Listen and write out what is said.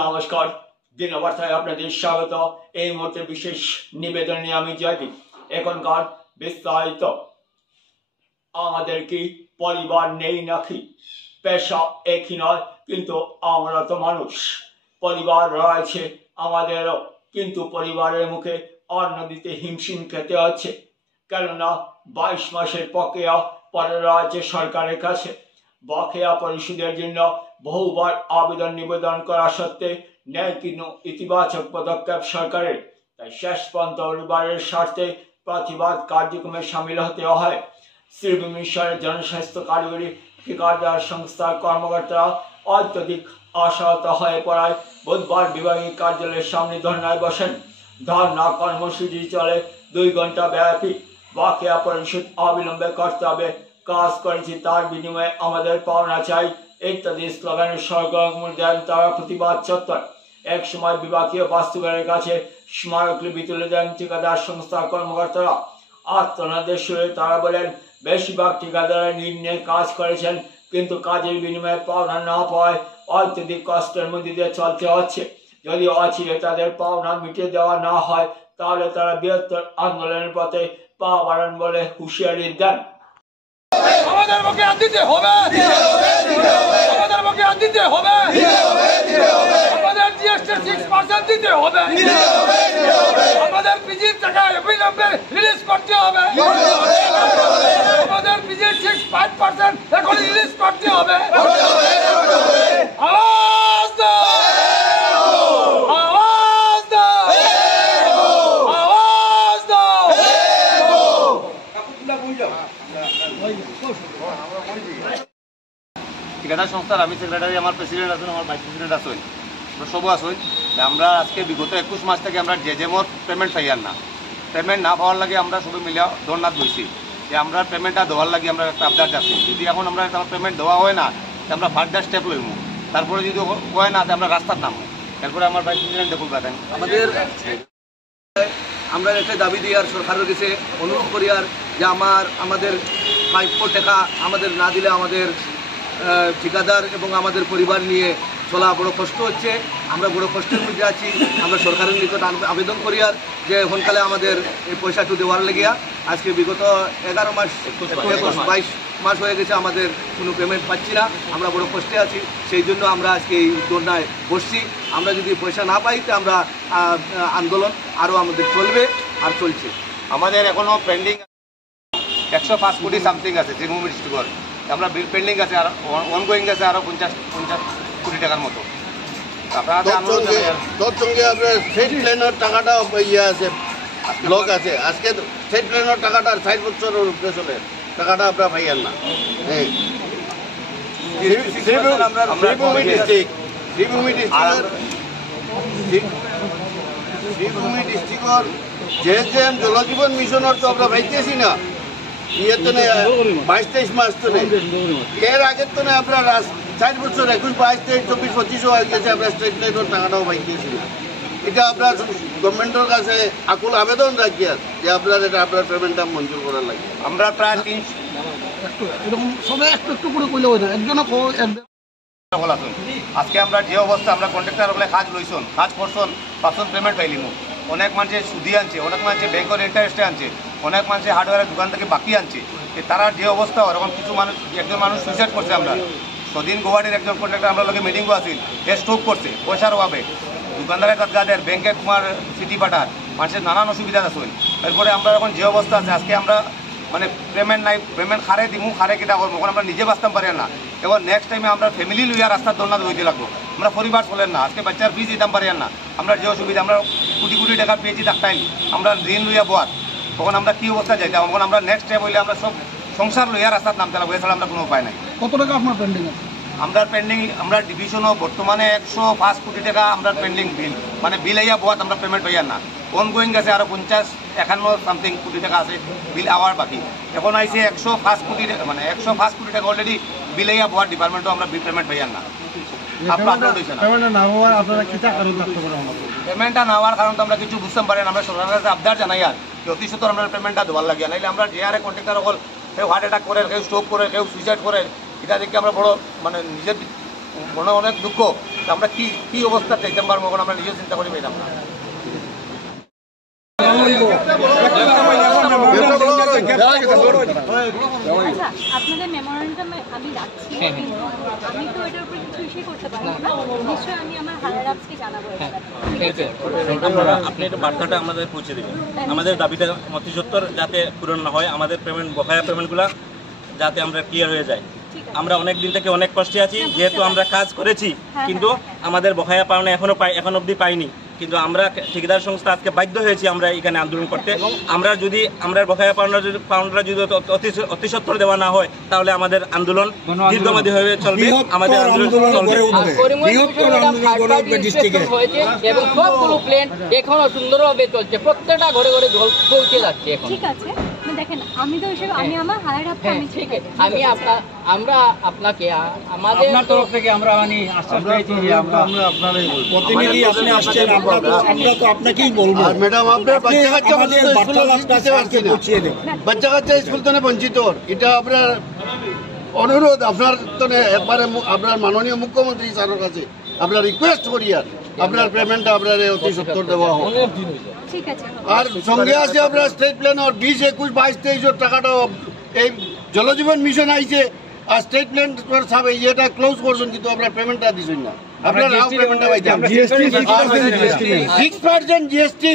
নমস্কার, দিনবার্তায় আপনাদের স্বাগত। এই মুহূর্তে বিশেষ নিবেদন নিয়ে আমি জয়দীপ। এখনকার বিস্তারিত। আমাদের কি পরিবার নেই নাকি? পেশা একই নয়, কিন্তু আমরা তো মানুষ। পরিবার রয়েছে আমাদেরও, কিন্তু পরিবারের মুখে অন্ন দিতে হিমশিম খেতে হচ্ছে। কেননা 22 মাসের বকেয়া পড়ে রয়েছে সরকারের কাছে। বকেয়া পরিশোধের জন্য বহুবার আবেদন নিবেদন করা সত্ত্বে নেয় কিন্তু ইতিবাচক পদক্ষেপ সরকারের। তাই শেষ পর্যন্ত পরিবারের স্বার্থে প্রতিবাদ কার্যক্রমে সামিল হতে হয়। শ্রীভূমি মিশনের জনস্বাস্থ্য কারিগরি ঠিকাদার সংস্থার কর্মকর্তারা অত্যধিক আশাহত হয়ে পড়ায় বুধবার বিভাগীয় কার্যালয়ের সামনে ধর্নায় বসেন। ধর্না কর্মসূচি চলে 2 ঘন্টা ব্যাপী। বকেয়া পরিশোধ অবিলম্বে করতে হবে, কাজ করেছি তার বিনিময়ে আমাদের পাওনা চাই ইত্যাদি স্লোগানের সরগরম দেন তারা প্রতিবাদ চত্বর। এক সময় বিভাগীয় বাস্তবায়নের কাছে স্মারকলিপি তুলে দেন ঠিকাদার সংস্থার কর্মকর্তারা। আত্মনাদের সুরে তারা বলেন, বেশিরভাগ ঠিকাদারের নির্ণয়ে কাজ করেছেন, কিন্তু কাজের বিনিময়ে পাওনা না পাওয়ায় অত্যধিক কষ্টের মধ্যে দিয়ে চলতে হচ্ছে। যদি অচিরে তাদের পাওনা মিটিয়ে দেওয়া না হয়, তাহলে তারা বৃহত্তর আন্দোলনের পথে পা বাড়ান বলে হুঁশিয়ারি দেন। আমাদের মুখে দিতে হবে, আমাদের মুখে দিতে হবে, আমাদের জিএসটি 6% দিতে হবে, আমাদের পিজির টাকা অবিলম্বে রিলিজ করতে হবে, আমাদের পিজির 5% এখন রিলিজ করতে হবে। আওয়াজ দাও, আওয়াজ দাও, আওয়াজ দাও। ঠিকাদার সংস্থার আমি সেক্রেটারি, আমার প্রেসিডেন্ট আছেন, আমার ভাইস প্রেসিডেন্ট আছেন, আমরা সবও আছেন। আমরা আজকে বিগত 21 মাস থেকে আমরা জেজেমর পেমেন্ট পাইয়ার না, পেমেন্ট না পাওয়ার লাগে আমরা সবাই মিলে ধর্নাত বইছি যে আমরা পেমেন্টটা দেওয়ার লাগে আমরা একটা আবদার যাচ্ছি। যদি এখন আমরা পেমেন্ট দেওয়া হয় না, আমরা ফার্দার স্টেপ লইব। তারপরে যদি হয় না, আমরা রাস্তার নামবো। এরপরে আমার ভাইস প্রেসিডেন্ট দেখুন বেতন আমরা একটা দাবি দিই আর সরকারের কাছে অনুরোধ করি আর যে আমাদের প্রাপ্য টাকা আমাদের না দিলে আমাদের ঠিকাদার এবং আমাদের পরিবার নিয়ে চলা বড় কষ্ট হচ্ছে। আমরা বড় কষ্টের মধ্যে আছি। আমরা সরকারের নিকট আবেদন করি আর যে এখনকালে আমাদের এই পয়সাটু দেওয়ার লেগিয়া আজকে বিগত 11 মাস 22 মাস হয়ে গেছে আমাদের কোনো পেমেন্ট পাচ্ছি না। আমরা বড় কষ্টে আছি, সেই জন্য আমরা আজকে এই ধর্নায় বসছি। আমরা যদি পয়সা না পাই তো আমরা আন্দোলন আরও আমাদের চলবে আর চলছে। আমাদের এখনও পেন্ডিং 105 কোটি সামথিং আছে শ্রীভূমি ডিস্ট্রিক্টর। আমরা বিল পেন্ডিং আছে আর অনগোয়িং আছে আরও 50 কোটি টাকার মতো। আপনার সঙ্গে আপনার স্টেট প্ল্যানের টাকাটা ইয়ে আছে, ব্লক আছে। আজকে স্টেট প্ল্যানের টাকাটা 60 বছরের উপরে চলে, টাকাটা আপনারা পাইয়েন না। শ্রীভূমি ডিস্ট্রিক্টর যেহেতু জলজীবন মিশনের তো আমরা পাইতেছি না, ইয়ে তো 22-23 মাস তো নেই। এর আগের তো আপনার 60 বছর 21, 22, 23, 24, 25 হয়ে গেছে, আমরা স্টেট প্ল্যানের টাকাটাও পাইতেছি না। এটা আপনার গভর্নমেন্টের কাছে আকুল আবেদন রাখি যে আপনার এটা আপনার পেমেন্টটা মঞ্জুর করার লাগে। আমরা প্রায় 3 এরকম সবাই একটু একটু করে কইলে হয় না, একজনও আজকে আমরা যে অবস্থা আমরা কন্ট্রাক্টর হলে কাজ লইছন, কাজ করছন, পাঁচশন পেমেন্ট পাইলিম। অনেক মানুষের সুদি আনছে, অনেক মানুষের ব্যাংকের ইন্টারেস্টে আনছে, অনেক মানুষের হার্ডওয়্যারের দোকান থেকে বাকি আনছে। তারা যে অবস্থা ওরকম কিছু মানুষ, একজন মানুষ সুইসাইড করছে। আমরা সেদিন গুয়াহাটির একজন কন্ট্রাক্টর আমরা লোকে মিটিংও আসিল, এ স্ট্রোক করছে পয়সার অভাবে। দোকানদারের কাজগাদের ব্যাংকে তোমার সিটি পাঠার মানুষের নানান অসুবিধা আছে। এরপরে আমরা এখন যে অবস্থা আছে, আজকে আমরা মানে পেমেন্ট নাই, পেমেন্ট খারে দিমু, খারে কিটা করবো, এখন আমরা নিজে বাঁচতাম পারি না। এবার নেক্সট টাইমে আমরা ফ্যামিলি লইয়া রাস্তার দোলনা হইতে লাগবো। আমরা পরিবার চলেন না, আজকে বাচ্চার ফিস দিতাম পারি না। আমরা যে অসুবিধা, আমরা কোটি কোটি টাকা পেয়েছি ডাক্তাইল, আমরা ঋণ লইয়া বোয়ার, তখন আমরা কী অবস্থা যাইতাম। এখন আমরা নেক্সট টাইম হইলে আমরা সব সংসার লইয়া রাস্তার নামতে লাগবো, এছাড়া আমরা কোনো উপায় নাই। কত টাকা আপনার পেন্ডিং আছে? আমরা পেন্ডিং, আমরা ডিভিশনও বর্তমানে 105 কোটি টাকা আমরা পেন্ডিং বিল, মানে বিল আইয়া বোয়াত আমরা পেমেন্ট পাইয়ার না। অনগোয়িং আছে আরও 50-51 সামথিং কোটি টাকা আছে বিল আওয়ার বাকি। এখন আইসে 105 কোটি টাকা, মানে 105 কোটি টাকা অলরেডি বিল আইয়া বোয়ার ডিপার্টমেন্টও আমরা বিল পেমেন্ট পাইয়ার না। পেমেন্টটা না হওয়ার কারণ তো আমরা কিছু বুঝতে পারি না। আমরা সরকারের কাছে আবদার জানাই আর অতি সত্তর আমরা পেমেন্টটা দেওয়ার লাগে, নাইলে আমরা যে আরে কন্ট্রাক্টর সকল কেউ হার্ট অ্যাটাক করে, কেউ স্ট্রোক করে, কেউ সুইসাইড করে। এটা দেখে আমরা বড় মানে নিজের মনে অনেক দুঃখ তো আমরা কি অবস্থা চাইতাম পারবো এখন আমরা নিজেও চিন্তা করি পাইলাম না। আচ্ছা, আপনাদের মেমোরেন্ডামে আমি রাখছি, আমি তো এটার উপর কিছু ইস্যু করতে পারবো না, নিশ্চয়ই আমি আমার হায়ার আপসকে জানাবো। আপনারা আপনি এটা বার্তাটা আমাদের পৌঁছে দেবেন, আমাদের দাবিটা অতি সত্বর যাতে পূরণ না হয়, আমাদের পেমেন্ট বকেয়া পেমেন্টগুলো যাতে আমরা ক্লিয়ার হয়ে যায়। আমরা অনেক দিন থেকে অনেক কষ্টে আছি, যেহেতু আমরা কাজ করেছি কিন্তু আমাদের বকেয়া পাওনা এখন অবধি পাইনি, কিন্তু আমরা ঠিকাদার সংস্থা আজকে বাধ্য হয়েছি আমরা এখানে আন্দোলন করতে। আমরা যদি আমরা বকেয়া পাওনাটা যদি অতি সত্বর দেওয়া না হয় তাহলে আমাদের আন্দোলন দীর্ঘমেয়াদী হয়ে চলবে, আমাদের আন্দোলন চলবে। এবং সবগুলো প্লেন এখনো সুন্দরভাবে চলছে, প্রত্যেকটা ঘরে ঘরে জল পৌঁছে যাচ্ছে এখন। ঠিক আছে, দেখেন আমি তো হিসেবে আমি আমার হায়ার আপ আমি ঠিক আছে, আমরা আপনাকে আমাদের তরফ থেকে আমরা আশ্বাস পেয়েছি যে আমরা আপনারাই প্রতিনিধি আপনি আসছেন, আমরা তো আপনাকেই বলবো। আর ম্যাডাম আপনার বাচ্চা কাচ্চা স্কুল তো বঞ্চিত, এটা আপনার অনুরোধ আপনার তো একবারে আপনার মাননীয় মুখ্যমন্ত্রী স্যারের কাছে আপনার রিকোয়েস্ট করি আর আপনার পেমেন্টটা আপনার অতি সত্তর দেওয়া হোক। ঠিক আছে, আর সঙ্গে আছে আপনার স্টেট প্ল্যান ওর 20, 21, 22, 23 টাকাটা এই জলজীবন মিশন আইছে, আর স্টেট প্ল্যান সাব ইয়েটা ক্লোজ করছেন কিন্তু আপনার পেমেন্টটা দিছেন না, আপনার পেমেন্টটা পাইছেন 6% জিএসটি